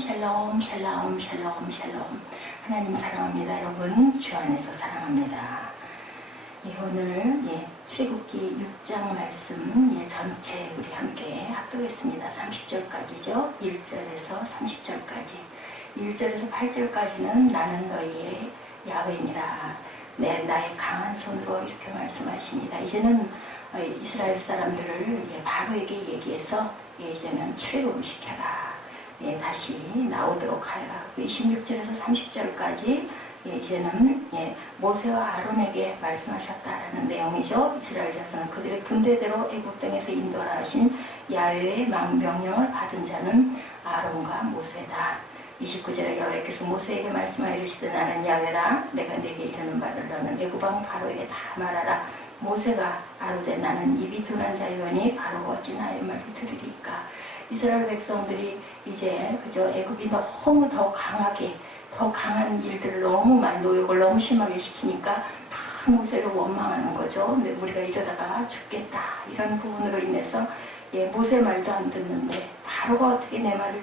샬롬 샬롬 샬롬 샬롬. 하나님 사랑합니다. 여러분 주 안에서 사랑합니다. 오늘 출애굽기 6장 말씀 전체 우리 함께 합독했습니다. 30절까지죠. 1절에서 30절까지. 1절에서 8절까지는 나는 너희의 야훼니라. 나의 강한 손으로 이렇게 말씀하십니다. 이제는 이스라엘 사람들을 바로에게 얘기해서 이제는 출애굽을 시켜라. 다시 나오도록 하여라. 26절에서 30절까지 이제는 모세와 아론에게 말씀하셨다라는 내용이죠. 이스라엘 자손은 그들의 군대대로 애굽 땅에서 인도하라 하신 야훼의 명령을 받은 자는 아론과 모세다. 29절에 여호와께서 모세에게 말씀하여 이르시되 나는 야훼라. 내가 네게 이르는 바를 너는 애굽 왕 바로에게 다 말하라. 모세가 아뢰되 나는 입이 둔한 자이오니 바로가 어찌 나의 말을 들으리까. 이스라엘 백성들이 이제 애굽이 너무 더 강하게 더 강한 일들을 너무 많이 노역을 너무 심하게 시키니까 다 모세를 원망하는 거죠. 근데 우리가 이러다가 죽겠다 이런 부분으로 인해서 모세 말도 안 듣는데 바로가 어떻게 내 말을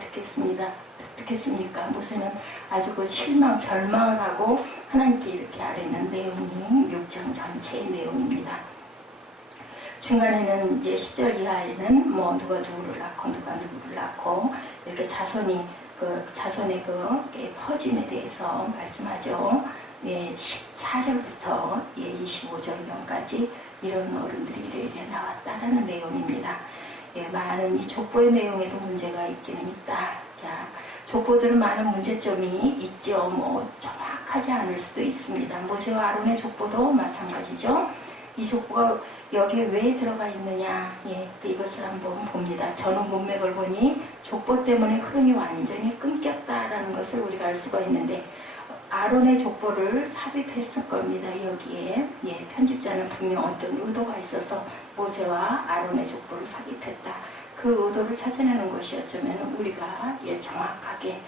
듣겠습니까? 모세는 아주 실망 절망을 하고 하나님께 이렇게 아뢰는 내용이 6장 전체의 내용입니다. 중간에는 이제 10절 이하에는 누가 누구를 낳고 누가 누구를 낳고 이렇게 자손의 퍼짐에 대해서 말씀하죠. 14절부터 25절경까지 이런 어른들이 이래 나왔다라는 내용입니다. 많은 이 족보의 내용에도 문제가 있기는 있다. 자, 족보들은 많은 문제점이 있죠. 정확하지 않을 수도 있습니다. 모세와 아론의 족보도 마찬가지죠. 이 족보가 여기에 왜 들어가 있느냐, 이것을 한번 봅니다. 전후 문맥을 보니 족보 때문에 흐름이 완전히 끊겼다라는 것을 우리가 알 수가 있는데 아론의 족보를 삽입했을 겁니다. 여기에 편집자는 분명 어떤 의도가 있어서 모세와 아론의 족보를 삽입했다. 그 의도를 찾아내는 것이 어쩌면 우리가 정확하게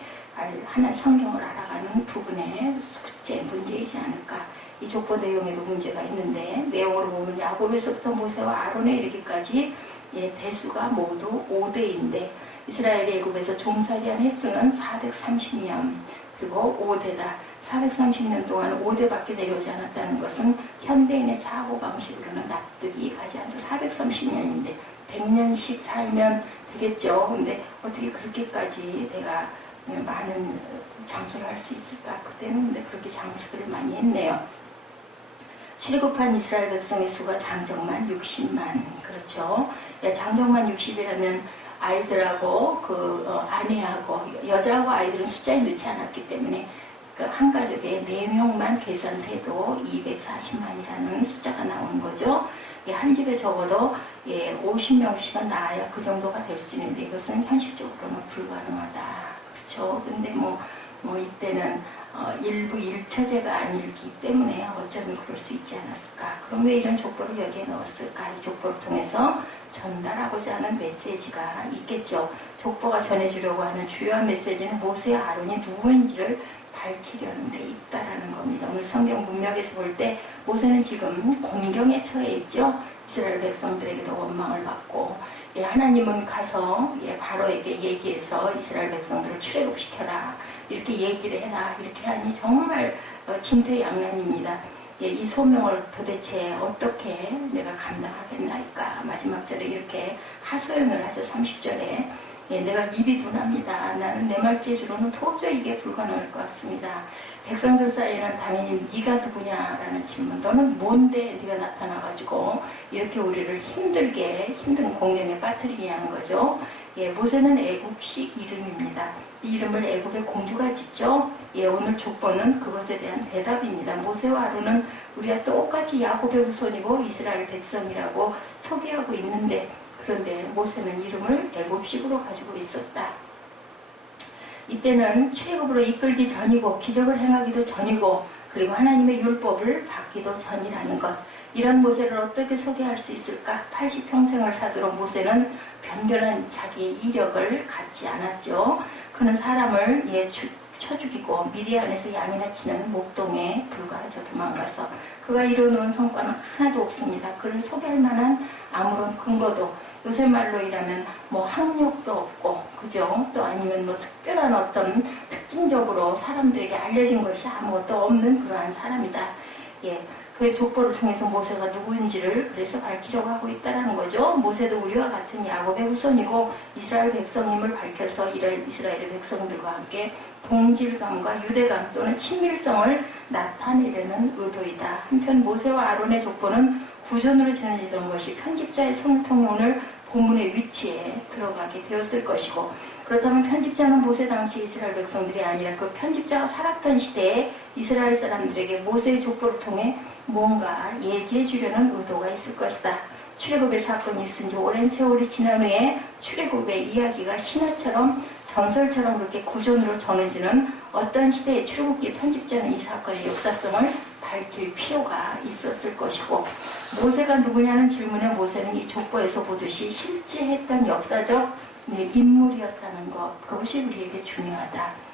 하나님 성경을 알아가는 부분의 숙제, 문제이지 않을까. 이 족보 내용에도 문제가 있는데 내용으로 보면 야곱에서부터 모세와 아론에 이르기까지 대수가 모두 5대인데 이스라엘의 애굽에서 종살이한 횟수는 430년 그리고 5대다. 430년 동안 5대밖에 내려오지 않았다는 것은 현대인의 사고방식으로는 납득이 가지 않죠. 430년인데 100년씩 살면 되겠죠. 근데 어떻게 그렇게까지 내가 많은 장수를 할 수 있을까? 그때는 근데 그렇게 장수들을 많이 했네요. 출애굽한 이스라엘 백성의 수가 장정만 60만. 그렇죠. 장정만 60이라면 아이들하고 아내하고 여자하고 아이들은 숫자에 넣지 않았기 때문에 한 가족에 4명만 계산을 해도 240만이라는 숫자가 나오는 거죠. 한 집에 적어도 50명씩은 나아야 그 정도가 될 수 있는데 이것은 현실적으로는 불가능하다. 그렇죠. 그런데 이때는 일부 일처제가 아니기 때문에 어쩌면 그럴 수 있지 않았을까. 그럼 왜 이런 족보를 여기에 넣었을까? 이 족보를 통해서 전달하고자 하는 메시지가 있겠죠. 족보가 전해주려고 하는 주요한 메시지는 모세와 아론이 누구인지를 밝히려는 데 있다라는 겁니다. 오늘 성경 문맥에서 볼 때 모세는 지금 공경에 처해 있죠. 이스라엘 백성들에게도 원망을 받고 하나님은 가서 바로에게 얘기해서 이스라엘 백성들을 출애굽시켜라 이렇게 얘기를 해라 이렇게 하니 정말 진퇴양난입니다. 이 소명을 도대체 어떻게 내가 감당하겠나이까. 마지막 절에 이렇게 하소연을 하죠. 30절에 내가 입이 둔합니다. 나는 내 말재주로는 도저히 이게 불가능할 것 같습니다. 백성들 사이에는 당연히 네가 누구냐라는 질문, 너는 뭔데 네가 나타나가지고 이렇게 우리를 힘든 공경에 빠뜨리게 하는 거죠. 모세는 애굽식 이름입니다. 이 이름을 애굽의 공주가 짓죠. 오늘 족보는 그것에 대한 대답입니다. 모세와 아론은 우리와 똑같이 야곱의 후손이고 이스라엘 백성이라고 소개하고 있는데 그런데 모세는 이름을 애굽식으로 가지고 있었다. 이때는 출애굽으로 이끌기 전이고 기적을 행하기도 전이고 그리고 하나님의 율법을 받기도 전이라는 것. 이런 모세를 어떻게 소개할 수 있을까? 80평생을 사도록 모세는 변변한 자기의 이력을 갖지 않았죠. 그는 사람을 쳐 죽이고 미디안에서 양이나 치는 목동에 불과하죠. 도망가서 그가 이뤄놓은 성과는 하나도 없습니다. 그를 소개할 만한 아무런 근거도 요새 말로 이라면 뭐 학력도 없고, 그죠? 또 아니면 뭐 특별한 어떤 특징적으로 사람들에게 알려진 것이 아무것도 없는 그러한 사람이다. 예. 그 족보를 통해서 모세가 누구인지를 그래서 밝히려고 하고 있다는 거죠. 모세도 우리와 같은 야곱의 후손이고 이스라엘 백성임을 밝혀서 이스라엘 백성들과 함께 동질감과 유대감 또는 친밀성을 나타내려는 의도이다. 한편 모세와 아론의 족보는 구전으로 전해지던 것이 편집자의 손을 통해 오늘 본문의 위치에 들어가게 되었을 것이고, 그렇다면 편집자는 모세 당시 이스라엘 백성들이 아니라 그 편집자가 살았던 시대에 이스라엘 사람들에게 모세의 족보를 통해 뭔가 얘기해 주려는 의도가 있을 것이다. 출애굽의 사건이 있은 지 오랜 세월이 지난 후에 출애굽의 이야기가 신화처럼 전설처럼 그렇게 구전으로 전해지는 어떤 시대의 출애굽기 편집자는 이 사건의 역사성을 밝힐 필요가 있었을 것이고, 모세가 누구냐는 질문에 모세는 이 족보에서 보듯이 실제 했던 역사적 인물이었다는 것, 그것이 우리에게 중요하다.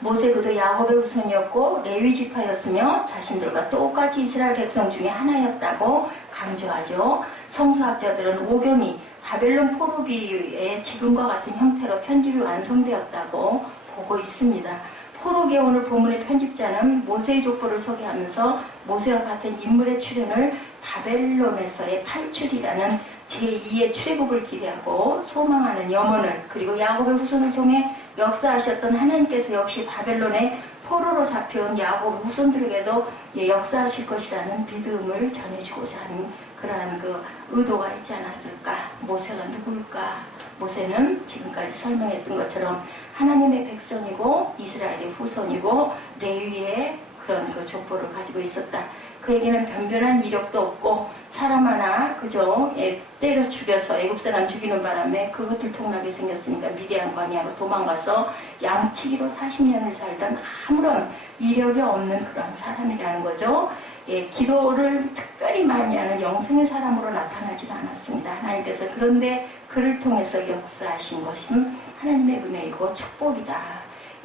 모세 그도 야곱의 후손이었고 레위 지파였으며 자신들과 똑같이 이스라엘 백성 중에 하나였다고 강조하죠. 성서학자들은 오경이 바벨론 포로기의 지금과 같은 형태로 편집이 완성되었다고 보고 있습니다. 포로기의 오늘 본문의 편집자는 모세의 족보를 소개하면서 모세와 같은 인물의 출현을 바벨론에서의 탈출이라는 제2의 출애굽을 기대하고 소망하는 염원을, 그리고 야곱의 후손을 통해 역사하셨던 하나님께서 역시 바벨론의 포로로 잡혀온 야곱 후손들에게도 역사하실 것이라는 믿음을 전해주고자 하는 그러한 그 의도가 있지 않았을까. 모세가 누굴까? 모세는 지금까지 설명했던 것처럼 하나님의 백성이고 이스라엘의 후손이고 레위의 그런 그 족보를 가지고 있었다. 그에게는 변변한 이력도 없고 사람 하나 그저 때려 죽여서 애굽 사람 죽이는 바람에 그것들 통나게 생겼으니까 미디안 광야로 도망가서 양치기로 40년을 살던 아무런 이력이 없는 그런 사람이라는 거죠. 예, 기도를 특별히 많이 하는 영성의 사람으로 나타나지 않았습니다. 하나님께서 그런데 그를 통해서 역사하신 것은 하나님의 은혜이고 축복이다.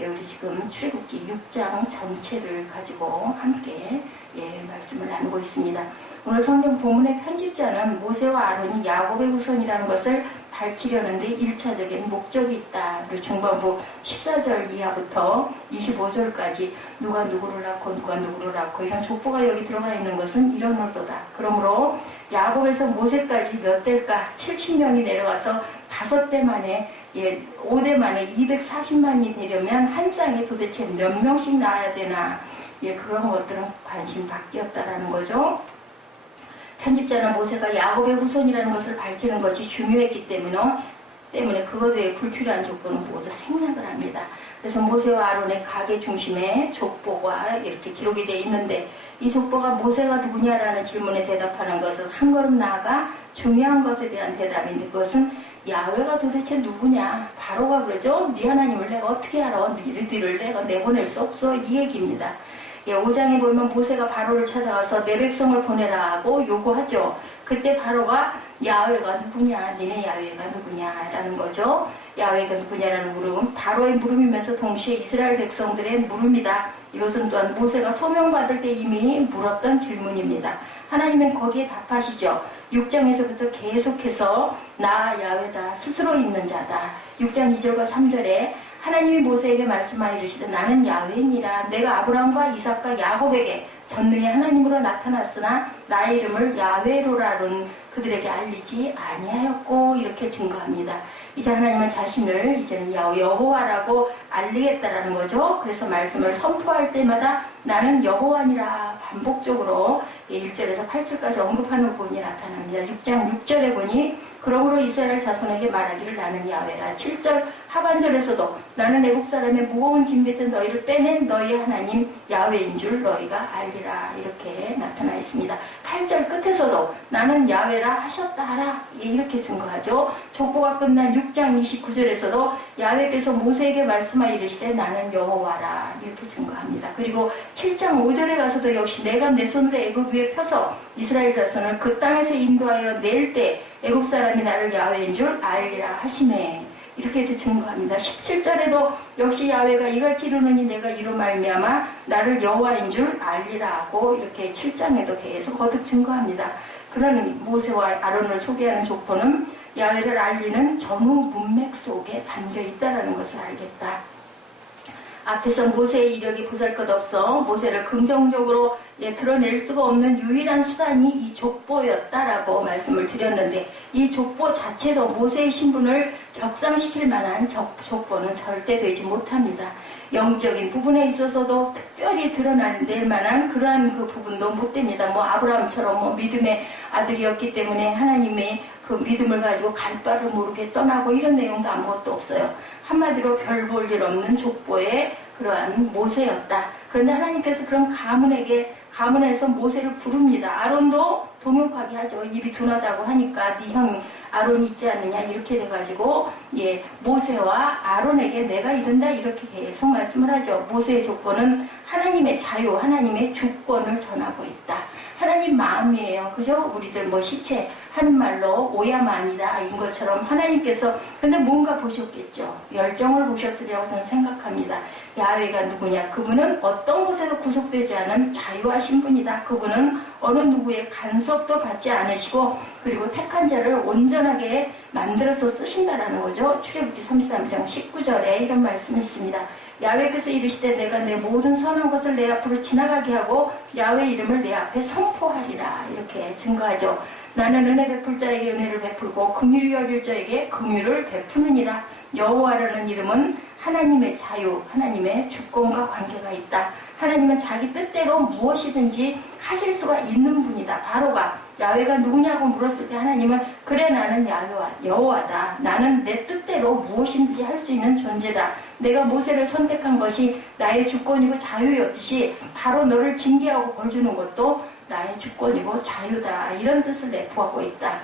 예, 우리 지금 출애굽기 6장 전체를 가지고 함께 말씀을 나누고 있습니다. 오늘 성경 본문의 편집자는 모세와 아론이 야곱의 후손이라는 것을 밝히려는데 1차적인 목적이 있다. 그리고 중반부 14절 이하부터 25절까지 누가 누구를 낳고 누가 누구를 낳고 이런 족보가 여기 들어가 있는 것은 이런 의도다. 그러므로 야곱에서 모세까지 몇 대일까? 70명이 내려와서 5대 만에 5대 만에 240만이 되려면 한 쌍에 도대체 몇 명씩 낳아야 되나? 그런 것들은 관심 밖이었다라는 거죠. 편집자는 모세가 야곱의 후손이라는 것을 밝히는 것이 중요했기 때문에 그것 외에 불필요한 족보는 모두 생략을 합니다. 그래서 모세와 아론의 가계 중심의 족보가 이렇게 기록이 되어 있는데, 이 족보가 모세가 누구냐라는 질문에 대답하는 것은 한 걸음 나아가 중요한 것에 대한 대답인데, 그것은 야훼가 도대체 누구냐? 바로가 그러죠. 네 하나님을 내가 어떻게 알아? 너희를 내가 내보낼 수 없어. 이 얘기입니다. 5장에 보면 모세가 바로를 찾아가서 내 백성을 보내라 하고 요구하죠. 그때 바로가 야훼가 누구냐? 니네 야훼가 누구냐? 라는 거죠. 야훼가 누구냐라는 물음은 바로의 물음이면서 동시에 이스라엘 백성들의 물음이다. 이것은 또한 모세가 소명받을 때 이미 물었던 질문입니다. 하나님은 거기에 답하시죠. 6장에서부터 계속해서 나 야훼다, 스스로 있는 자다. 6장 2절과 3절에 하나님이 모세에게 말씀하여 이르시되 나는 야훼니라. 내가 아브라함과 이삭과 야곱에게 전능히 하나님으로 나타났으나 나의 이름을 야훼로라는 그들에게 알리지 아니하였고, 이렇게 증거합니다. 이제 하나님은 자신을 이제는 여호와라고 알리겠다라는 거죠. 그래서 말씀을 선포할 때마다 나는 여호와니라 반복적으로 1절에서 8절까지 언급하는 부분이 나타납니다. 6장 6절에 보니 그러므로 이스라엘 자손에게 말하기를 나는 야훼라. 7절 하반절에서도 나는 애국 사람의 무거운 짐 밑에 너희를 빼낸 너희 하나님 야훼인 줄 너희가 알리라. 이렇게 나타나 있습니다. 8절 끝에서도 나는 야훼라 하셨다 하라. 이렇게 증거하죠. 족보가 끝난 6장 29절에서도 야훼께서 모세에게 말씀하여 이르시되 나는 여호와라. 이렇게 증거합니다. 그리고 7장 5절에 가서도 역시 내가 내 손으로 애굽 위에 펴서 이스라엘 자손을 그 땅에서 인도하여 낼 때 애국 사람이 나를 야훼인 줄 알리라 하시네. 이렇게도 증거합니다. 17절에도 역시 야훼가 이같이 이르노니 내가 이로 말미암아 나를 여호와인 줄 알리라 하고 이렇게 7장에도 계속 거듭 증거합니다. 그런 모세와 아론을 소개하는 족보는 야훼를 알리는 전후 문맥 속에 담겨 있다는 것을 알겠다. 앞에서 모세의 이력이 보잘것없어 모세를 긍정적으로 드러낼 수가 없는 유일한 수단이 이 족보였다라고 말씀을 드렸는데, 이 족보 자체도 모세의 신분을 격상시킬 만한 족보는 절대 되지 못합니다. 영적인 부분에 있어서도 특별히 드러낼 만한 그러한 그 부분도 못 됩니다. 뭐 아브라함처럼 믿음의 아들이었기 때문에 하나님의 그 믿음을 가지고 갈 바를 모르게 떠나고 이런 내용도 아무것도 없어요. 한마디로 별 볼 일 없는 족보의 그러한 모세였다. 그런데 하나님께서 그런 가문에서 모세를 부릅니다. 아론도 동역하게 하죠. 입이 둔하다고 하니까 네 형 아론이 있지 않느냐 이렇게 돼가지고 모세와 아론에게 내가 이른다 이렇게 계속 말씀을 하죠. 모세의 족보는 하나님의 자유, 하나님의 주권을 전하고 있다. 하나님 마음이에요. 그죠? 우리들 뭐 시체 하는 말로 오야마니다 인 것처럼 하나님께서 근데 뭔가 보셨겠죠. 열정을 보셨으리라고 저는 생각합니다. 야훼가 누구냐? 그분은 어떤 곳에도 구속되지 않은 자유하신 분이다. 그분은 어느 누구의 간섭도 받지 않으시고 그리고 택한 자를 온전하게 만들어서 쓰신다라는 거죠. 출애굽기 33장 19절에 이런 말씀이 있습니다. 야훼께서 이르시되 내가 내 모든 선한 것을 내 앞으로 지나가게 하고 야훼 이름을 내 앞에 선포하리라 이렇게 증거하죠. 나는 은혜 베풀 자에게 은혜를 베풀고 긍휼히 여길 자에게 긍휼을 베푸느니라. 여호와라는 이름은 하나님의 자유, 하나님의 주권과 관계가 있다. 하나님은 자기 뜻대로 무엇이든지 하실 수가 있는 분이다. 바로가 야훼가 누구냐고 물었을 때 하나님은 그래 나는 여호와다. 나는 내 뜻대로 무엇이든지 할 수 있는 존재다. 내가 모세를 선택한 것이 나의 주권이고 자유였듯이 바로 너를 징계하고 벌 주는 것도 나의 주권이고 자유다. 이런 뜻을 내포하고 있다.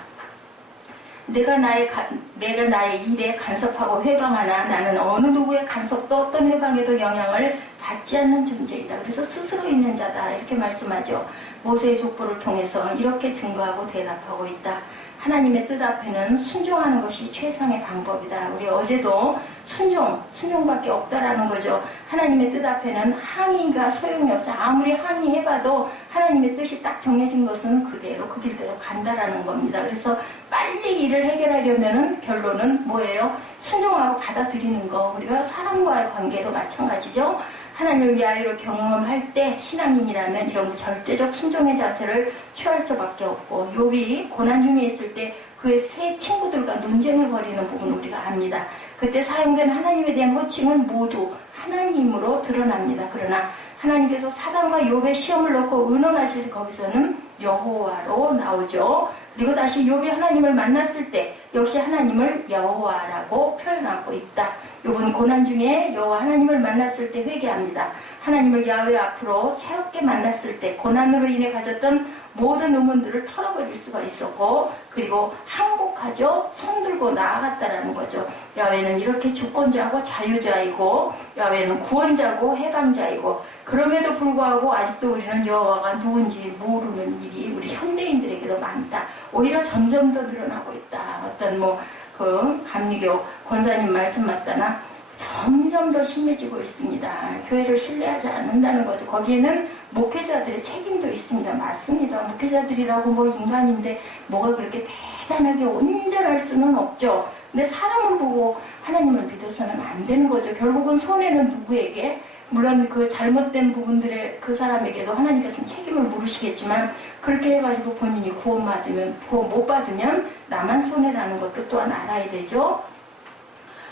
내가 나의 일에 간섭하고 회방하나 나는 어느 누구의 간섭도 어떤 회방에도 영향을 받지 않는 존재이다. 그래서 스스로 있는 자다. 이렇게 말씀하죠. 모세의 족보를 통해서 이렇게 증거하고 대답하고 있다. 하나님의 뜻 앞에는 순종하는 것이 최상의 방법이다. 우리 어제도 순종밖에 없다라는 거죠. 하나님의 뜻 앞에는 항의가 소용이 없어. 아무리 항의해봐도 하나님의 뜻이 딱 정해진 것은 그대로 그 길대로 간다라는 겁니다. 그래서 빨리 일을 해결하려면은 결론은 뭐예요? 순종하고 받아들이는 거. 우리가 사람과의 관계도 마찬가지죠. 하나님을 야훼로 경험할 때 신앙인이라면 이런 절대적 순종의 자세를 취할 수밖에 없고, 욥이 고난 중에 있을 때 그의 세 친구들과 논쟁을 벌이는 부분을 우리가 압니다. 그때 사용된 하나님에 대한 호칭은 모두 하나님으로 드러납니다. 그러나 하나님께서 사단과 욥의 시험을 놓고 의논하실 거기서는 여호와로 나오죠. 그리고 다시 욥이 하나님을 만났을 때 역시 하나님을 여호와라고 표현하고 있다. 욥은 고난 중에 여호와 하나님을 만났을 때 회개합니다. 하나님을 야훼 앞으로 새롭게 만났을 때 고난으로 인해 가졌던 모든 의문들을 털어버릴 수가 있었고, 그리고 항복하죠. 손들고 나아갔다라는 거죠. 야훼는 이렇게 주권자고 자유자이고 야훼는 구원자고 해방자이고, 그럼에도 불구하고 아직도 우리는 여호와가 누군지 모르는 일이 우리 현대인들에게도 많다. 오히려 점점 더 늘어나고 있다. 어떤 감리교 권사님 말씀 맞다나 점점 더 심해지고 있습니다. 교회를 신뢰하지 않는다는 거죠. 거기에는 목회자들의 책임도 있습니다. 맞습니다. 목회자들이라고 인간인데 뭐가 그렇게 대단하게 온전할 수는 없죠. 근데 사람을 보고 하나님을 믿어서는 안 되는 거죠. 결국은 손해는 누구에게? 물론 그 잘못된 부분들의 그 사람에게도 하나님께서는 책임을 물으시겠지만, 그렇게 해가지고 본인이 구원 못 받으면 나만 손해라는 것도 또한 알아야 되죠.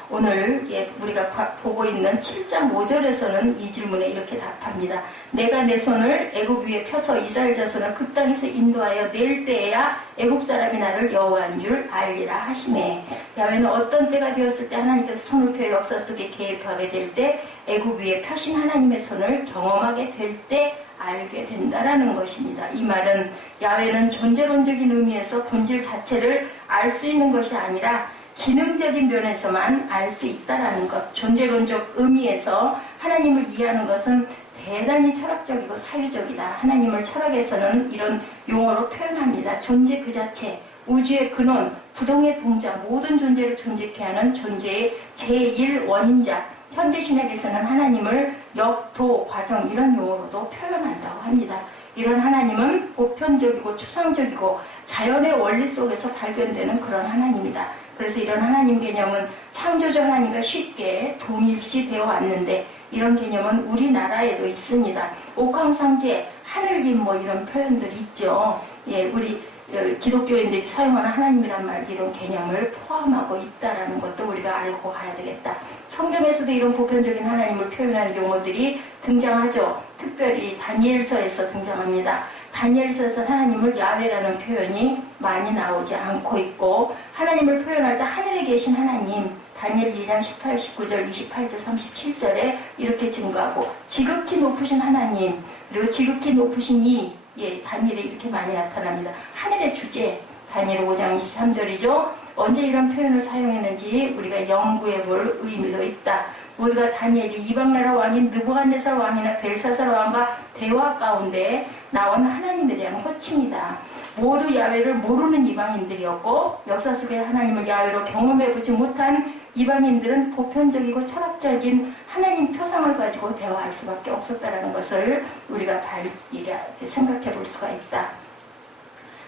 오늘 우리가 보고 있는 7장 5절에서는 이 질문에 이렇게 답합니다. 내가 내 손을 애굽 위에 펴서 이스라엘 자손을 그 땅에서 인도하여 낼 때에야 애굽 사람이 나를 여호와인 줄 알리라 하시네. 야훼는 어떤 때가 되었을 때 하나님께서 손을 펴 역사 속에 개입하게 될 때, 애굽 위에 펴신 하나님의 손을 경험하게 될 때 알게 된다라는 것입니다. 이 말은 야훼는 존재론적인 의미에서 본질 자체를 알 수 있는 것이 아니라 기능적인 면에서만 알 수 있다라는 것. 존재론적 의미에서 하나님을 이해하는 것은 대단히 철학적이고 사유적이다. 하나님을 철학에서는 이런 용어로 표현합니다. 존재 그 자체, 우주의 근원, 부동의 동자, 모든 존재를 존재케 하는 존재의 제1원인자. 현대신학에서는 하나님을 역, 도, 과정 이런 용어로도 표현한다고 합니다. 이런 하나님은 보편적이고 추상적이고 자연의 원리 속에서 발견되는 그런 하나님이다. 그래서 이런 하나님 개념은 창조주 하나님과 쉽게 동일시 되어 왔는데 이런 개념은 우리나라에도 있습니다. 옥황상제, 하늘김 뭐 이런 표현들이 있죠. 예, 우리 기독교인들이 사용하는 하나님이란 말 이런 개념을 포함하고 있다라는 것도 우리가 알고 가야 되겠다. 성경에서도 이런 보편적인 하나님을 표현하는 용어들이 등장하죠. 특별히 다니엘서에서 등장합니다. 다니엘서에서 하나님을 야훼라는 표현이 많이 나오지 않고 있고 하나님을 표현할 때 하늘에 계신 하나님 다니엘 2장 18, 19절, 28절, 37절에 이렇게 증거하고 지극히 높으신 하나님 그리고 지극히 높으신 이 다니엘에 이렇게 많이 나타납니다. 하늘의 주제 다니엘 5장 23절이죠. 언제 이런 표현을 사용했는지 우리가 연구해 볼 의미도 있다. 모두가 다니엘이 이방나라 왕인 느부갓네살 왕이나 벨사살 왕과 대화 가운데 나온 하나님에 대한 호칭이다. 모두 야훼를 모르는 이방인들이었고 역사 속에 하나님을 야훼로 경험해보지 못한 이방인들은 보편적이고 철학적인 하나님 표상을 가지고 대화할 수밖에 없었다는 것을 우리가 생각해 볼 수가 있다.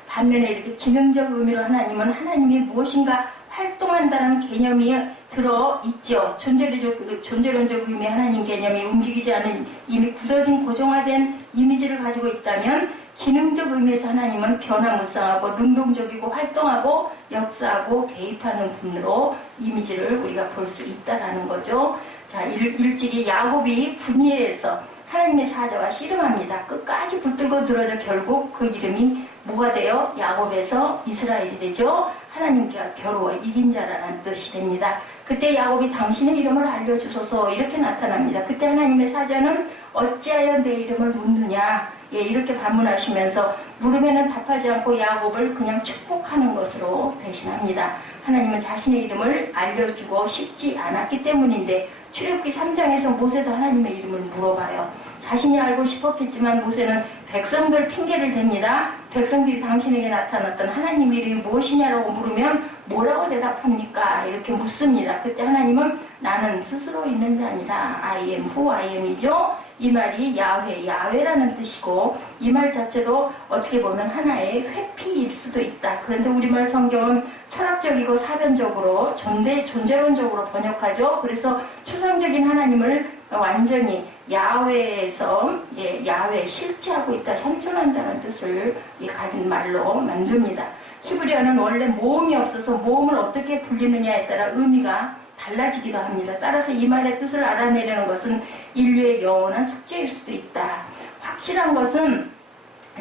반면에 이렇게 기능적 의미로 하나님은 하나님이 무엇인가 활동한다는 개념이 들어있죠. 존재론적 의미의 하나님 개념이 움직이지 않은 이미 굳어진 고정화된 이미지를 가지고 있다면 기능적 의미에서 하나님은 변화무쌍하고 능동적이고 활동하고 역사하고 개입하는 분으로 이미지를 우리가 볼 수 있다라는 거죠. 자, 일찍이 야곱이 분이엘에서 하나님의 사자와 씨름합니다. 끝까지 붙들고 늘어져 결국 그 이름이 뭐가 돼요? 야곱에서 이스라엘이 되죠. 하나님과 겨루어 이긴 자라는 뜻이 됩니다. 그때 야곱이 당신의 이름을 알려주소서 이렇게 나타납니다. 그때 하나님의 사자는 어찌하여 내 이름을 묻느냐 이렇게 반문하시면서 물으면은 답하지 않고 야곱을 그냥 축복하는 것으로 대신합니다. 하나님은 자신의 이름을 알려주고 싶지 않았기 때문인데 출애굽기 3장에서 모세도 하나님의 이름을 물어봐요. 자신이 알고 싶었겠지만 모세는 백성들 핑계를 댑니다. 백성들이 당신에게 나타났던 하나님 이름이 무엇이냐라고 물으면 뭐라고 대답합니까? 이렇게 묻습니다. 그때 하나님은 나는 스스로 있는 자 아니라 I am who I am이죠. 이 말이 야훼라는 뜻이고 이 말 자체도 어떻게 보면 하나의 회피일 수도 있다. 그런데 우리말 성경은 철학적이고 사변적으로 존재론적으로 번역하죠. 그래서 추상적인 하나님을 완전히 야훼에서 야훼 실체하고 있다, 현존한다는 뜻을 가진 말로 만듭니다. 히브리어는 원래 모음이 없어서 모음을 어떻게 불리느냐에 따라 의미가 달라지기도 합니다. 따라서 이 말의 뜻을 알아내려는 것은 인류의 영원한 숙제일 수도 있다. 확실한 것은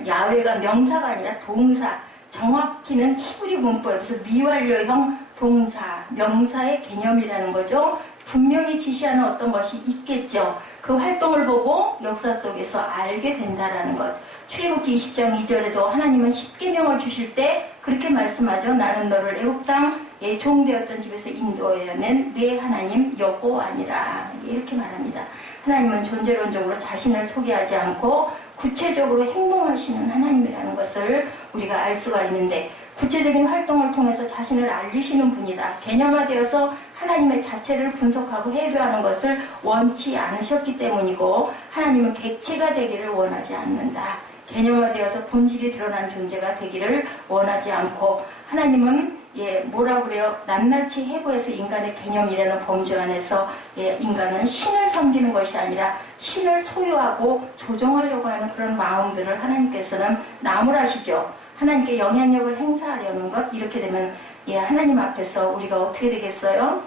야훼가 명사가 아니라 동사, 정확히는 히브리 문법에서 미완료형 동사, 명사의 개념이라는 거죠. 분명히 지시하는 어떤 것이 있겠죠. 그 활동을 보고 역사 속에서 알게 된다라는 것. 출애굽기 20장 2절에도 하나님은 십계명을 주실 때 그렇게 말씀하죠. 나는 너를 애굽 땅에 종되었던 집에서 인도해낸 내 하나님 여호와니라. 이렇게 말합니다. 하나님은 존재론적으로 자신을 소개하지 않고 구체적으로 행동하시는 하나님이라는 것을 우리가 알 수가 있는데 구체적인 활동을 통해서 자신을 알리시는 분이다. 개념화되어서 하나님의 자체를 분석하고 해부하는 것을 원치 않으셨기 때문이고 하나님은 객체가 되기를 원하지 않는다. 개념화되어서 본질이 드러난 존재가 되기를 원하지 않고 하나님은 뭐라고 그래요? 낱낱이 해부해서 인간의 개념이라는 범주 안에서 인간은 신을 섬기는 것이 아니라 신을 소유하고 조종하려고 하는 그런 마음들을 하나님께서는 나무라시죠. 하나님께 영향력을 행사하려는 것 이렇게 되면 하나님 앞에서 우리가 어떻게 되겠어요?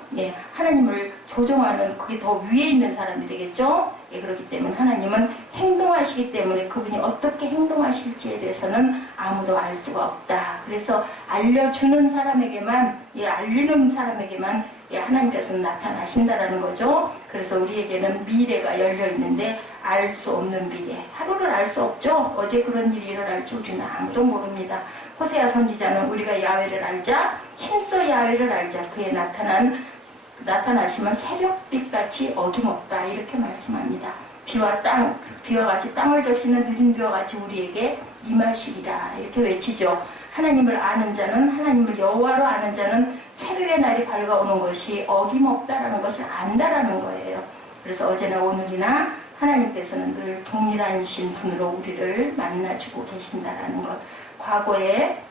하나님을 조종하는 그게 더 위에 있는 사람이 되겠죠? 그렇기 때문에 하나님은 행동하시기 때문에 그분이 어떻게 행동하실지에 대해서는 아무도 알 수가 없다. 그래서 알려주는 사람에게만 알리는 사람에게만 하나님께서는 나타나신다라는 거죠. 그래서 우리에게는 미래가 열려 있는데 알 수 없는 미래, 하루를 알 수 없죠. 어제 그런 일이 일어날지 우리는 아무도 모릅니다. 호세아 선지자는 우리가 야훼를 알자, 힘써 야훼를 알자. 그의 나타나시면 새벽빛같이 어김없다 이렇게 말씀합니다. 비와 같이 땅을 적시는 늦은 비와 같이 우리에게 임하시리라 이렇게 외치죠. 하나님을 아는 자는 하나님을 여호와로 아는 자는 새벽의 날이 밝아오는 것이 어김없다라는 것을 안다라는 거예요. 그래서 어제나 오늘이나 하나님께서는 늘 동일하신 분으로 우리를 만나주고 계신다라는 것. 과거에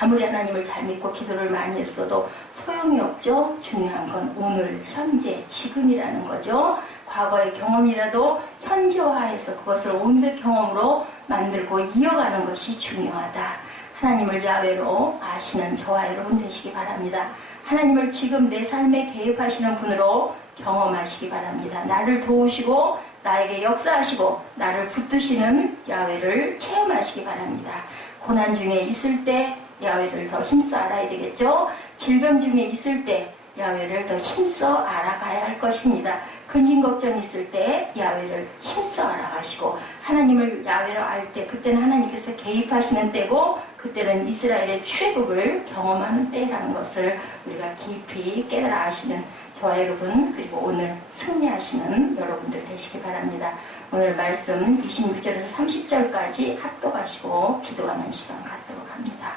아무리 하나님을 잘 믿고 기도를 많이 했어도 소용이 없죠. 중요한 건 오늘, 현재, 지금이라는 거죠. 과거의 경험이라도 현재화해서 그것을 오늘의 경험으로 만들고 이어가는 것이 중요하다. 하나님을 야훼로 아시는 저와 여러분 되시기 바랍니다. 하나님을 지금 내 삶에 개입하시는 분으로 경험하시기 바랍니다. 나를 도우시고 나에게 역사하시고 나를 붙드시는 야훼를 체험하시기 바랍니다. 고난 중에 있을 때 야훼를 더 힘써 알아야 되겠죠. 질병 중에 있을 때 야훼를 더 힘써 알아가야 할 것입니다. 근심 걱정이 있을 때 야훼를 힘써 알아가시고 하나님을 야훼로 알 때 그때는 하나님께서 개입하시는 때고 그때는 이스라엘의 출애굽을 경험하는 때라는 것을 우리가 깊이 깨달아 아시는 저와 여러분 그리고 오늘 승리하시는 여러분들 되시기 바랍니다. 오늘 말씀 26절에서 30절까지 합독하시고 기도하는 시간 갖도록 합니다.